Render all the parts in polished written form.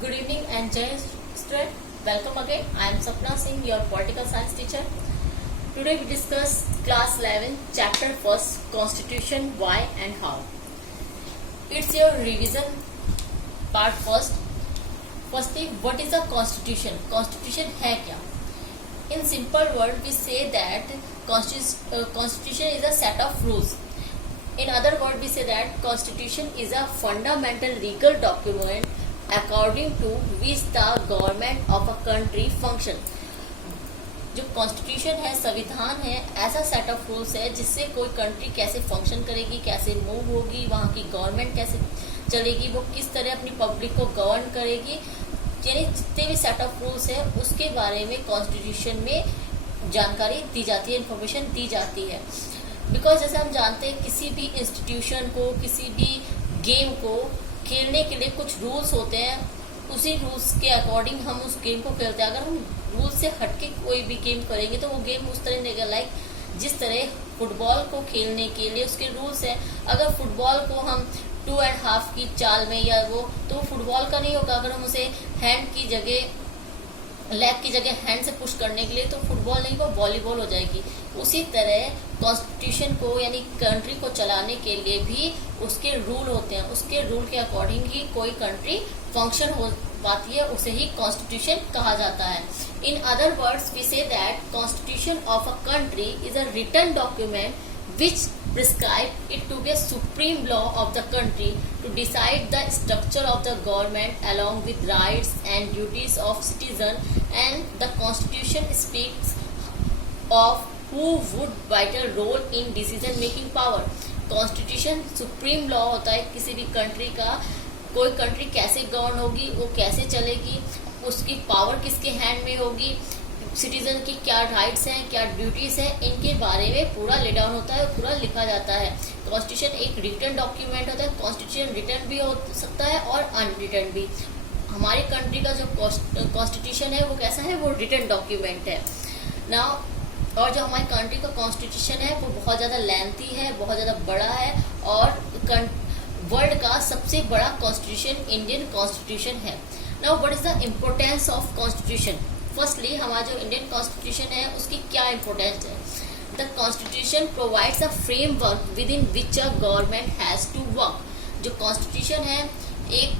Good evening and Jai student. Welcome again. I am Sapna Singh, your political science teacher. Today we discuss class 11, chapter 1st, Constitution, why and how. It's your revision part first. Firstly, what is a constitution? Constitution है क्या? In simple word, we say that constitution is a set of rules. In other words, we say that constitution is a fundamental legal document according to which the government of a country function. जो constitution है, संविधान है, ऐसा set of rules है जिससे कोई country कैसे function करेगी, कैसे मूव होगी, वहाँ की गवर्नमेंट कैसे चलेगी, वो किस तरह अपनी पब्लिक को गवर्न करेगी, यानी जितने भी सेट ऑफ रूल्स है उसके बारे में कॉन्स्टिट्यूशन में जानकारी दी जाती है, इंफॉर्मेशन दी जाती है. बिकॉज जैसे हम जानते हैं किसी भी इंस्टीट्यूशन को, किसी भी गेम को खेलने के लिए कुछ रूल्स होते हैं, उसी रूल्स के अकॉर्डिंग हम उस गेम को खेलते हैं. अगर हम रूल्स से हटके कोई भी गेम करेंगे तो वो गेम उस तरह नहीं, लाइक जिस तरह फुटबॉल को खेलने के लिए उसके रूल्स हैं. अगर फुटबॉल को हम 2.5 की चाल में या तो फुटबॉल का नहीं होगा. अगर हम उसे हैंड की जगह, लेग की जगह हैंड से पुश करने के लिए तो फुटबॉल नहीं, वो वॉलीबॉल हो जाएगी. उसी तरह कॉन्स्टिट्यूशन को यानी कंट्री को चलाने के लिए भी उसके रूल होते हैं. उसके रूल के अकॉर्डिंग ही कोई कंट्री फंक्शन हो पाती है, उसे ही कॉन्स्टिट्यूशन कहा जाता है. In other words we say that constitution of a country is a written document which prescribe it to be a supreme law of the country to decide the structure of the government along with rights and duties of citizen, and the constitution speaks of who would vital role in decision making power. constitution supreme law होता है किसी भी country का. कोई country कैसे govern होगी, वो कैसे चलेगी, उसकी पावर किसके हैंड में होगी, सिटीजन की क्या राइट्स हैं, क्या ड्यूटीज हैं, इनके बारे में पूरा ले डाउन होता है, पूरा लिखा जाता है. कॉन्स्टिट्यूशन एक रिटन डॉक्यूमेंट होता है. कॉन्स्टिट्यूशन रिटन भी हो सकता है और अनरिटन भी. हमारी कंट्री का जो कॉन्स्टिट्यूशन है वो कैसा है, वो रिटन डॉक्यूमेंट है ना. और जो हमारी कंट्री का कॉन्स्टिट्यूशन है वो बहुत ज़्यादा लेंथी है, बहुत ज़्यादा बड़ा है, और वर्ल्ड का सबसे बड़ा कॉन्स्टिट्यूशन इंडियन कॉन्स्टिट्यूशन है. Now what is the importance of constitution? Firstly हमारा जो इंडियन कॉन्स्टिट्यूशन है उसकी क्या इम्पोर्टेंस है? The constitution provides a framework within which a government has to work. जो कॉन्स्टिट्यूशन है एक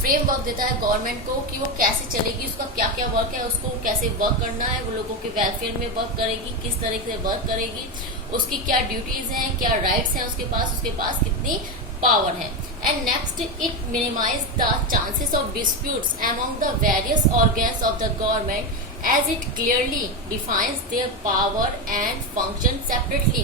फ्रेमवर्क देता है गवर्नमेंट को कि वो कैसे चलेगी, उसका क्या क्या वर्क है, उसको कैसे वर्क करना है, वो लोगों के वेलफेयर में वर्क करेगी, किस तरह से वर्क करेगी, उसकी क्या ड्यूटीज़ हैं, क्या राइट्स हैं उसके पास कितनी पावर है. And next, it minimize the chances of disputes among the various organs of the government as it clearly defines their power and function separately.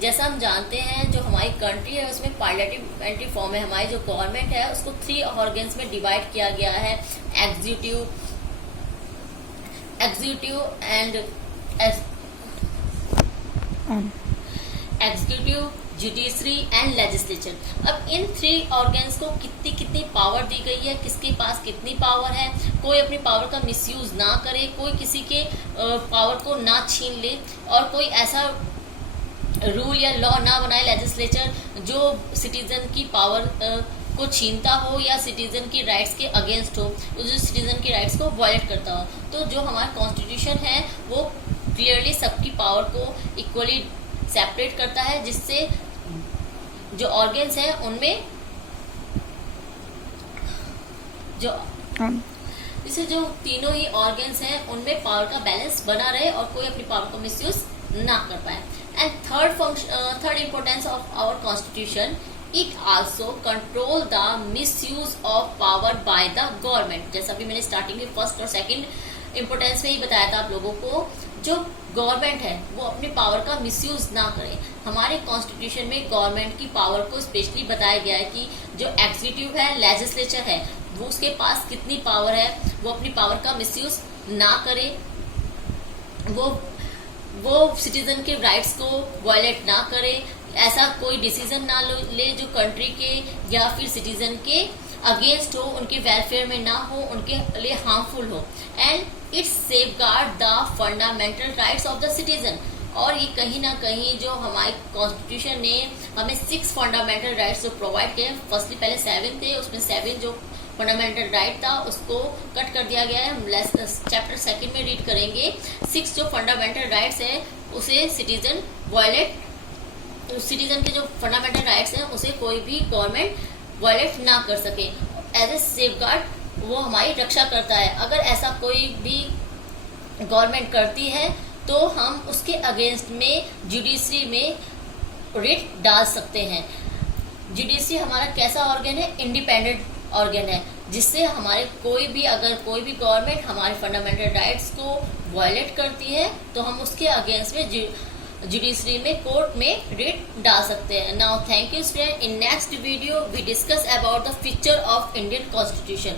जैसा हम जानते हैं जो हमारी कंट्री है उसमें पार्लियामेंट्री फॉर्म है. हमारी जो गवर्नमेंट है उसको 3 ऑर्गन्स में डिवाइड किया गया है, एग्जीक्यूटिव, जुडिशरी एंड लेजिस्लेचर. अब इन 3 ऑर्गन्स को कितनी पावर दी गई है, किसके पास कितनी पावर है, कोई अपनी पावर का मिसयूज ना करे, कोई किसी के पावर को ना छीन ले, और कोई ऐसा रूल या लॉ ना बनाए लेजिस्लेचर जो सिटीजन की पावर को छीनता हो या सिटीजन की राइट्स के अगेंस्ट हो, जो सिटीजन की राइट्स को वायलेट करता हो. तो जो हमारा कॉन्स्टिट्यूशन है वो क्लियरली सबकी पावर को इक्वली सेपरेट करता है, जिससे जो ऑर्गन्स हैं उनमें जिससे जो तीनों ही ऑर्गन्स हैं उनमें पावर का बैलेंस बना रहे और कोई अपनी पावर को मिसयूज ना कर पाए. And third importance of our constitution, it also control the misuse of power by the government. जैसा भी मैंने स्टार्टिंग में फर्स्ट और सेकंड इम्पोर्टेंस में ही बताया था आप लोगों को, जो गवर्नमेंट है वो अपनी पावर का मिसयूज ना करे. हमारे कॉन्स्टिट्यूशन में गवर्नमेंट की पावर को स्पेशली बताया गया है कि जो एग्जीक्यूटिव है, लेजिस्लेचर है, वो उसके पास कितनी पावर है, वो अपनी पावर का मिसयूज ना करे, वो सिटीजन के राइट्स को वायलेट ना करे, ऐसा कोई डिसीजन ना ले जो कंट्री के या फिर सिटीजन के अगेंस्ट हो, उनके वेलफेयर में ना हो, उनके लिए हार्मफुल हो. And it's safeguard the fundamental rights of the citizen. और ये कहीं ना कहीं जो हमारे कॉन्स्टिट्यूशन ने हमें 6 फंडामेंटल राइट्स जो प्रोवाइड किए, फर्स्टली पहले 7 थे, उसमें 7 जो फंडामेंटल राइट था उसको कट कर दिया गया है। हम चैप्टर 2 में रीड करेंगे। 6 जो फंडामेंटल राइट्स है उसे सिटीजन के जो फंडामेंटल राइट्स हैं उसे कोई भी गवर्नमेंट वायलेट ना कर सके। एज ए सेफगार्ड वो हमारी रक्षा करता है। अगर ऐसा कोई भी गवर्नमेंट करती है तो हम उसके अगेंस्ट में जुडिशरी में रिट डाल सकते हैं। जुडिशरी हमारा कैसा ऑर्गन है? इंडिपेंडेंट ऑर्गन है, जिससे हमारे कोई भी गवर्नमेंट हमारे फंडामेंटल राइट्स को वायलेट करती है तो हम उसके अगेंस्ट में जुडिशरी में कोर्ट में रिट डाल सकते हैं। Now thank you student. In next video we discuss about the feature of Indian constitution.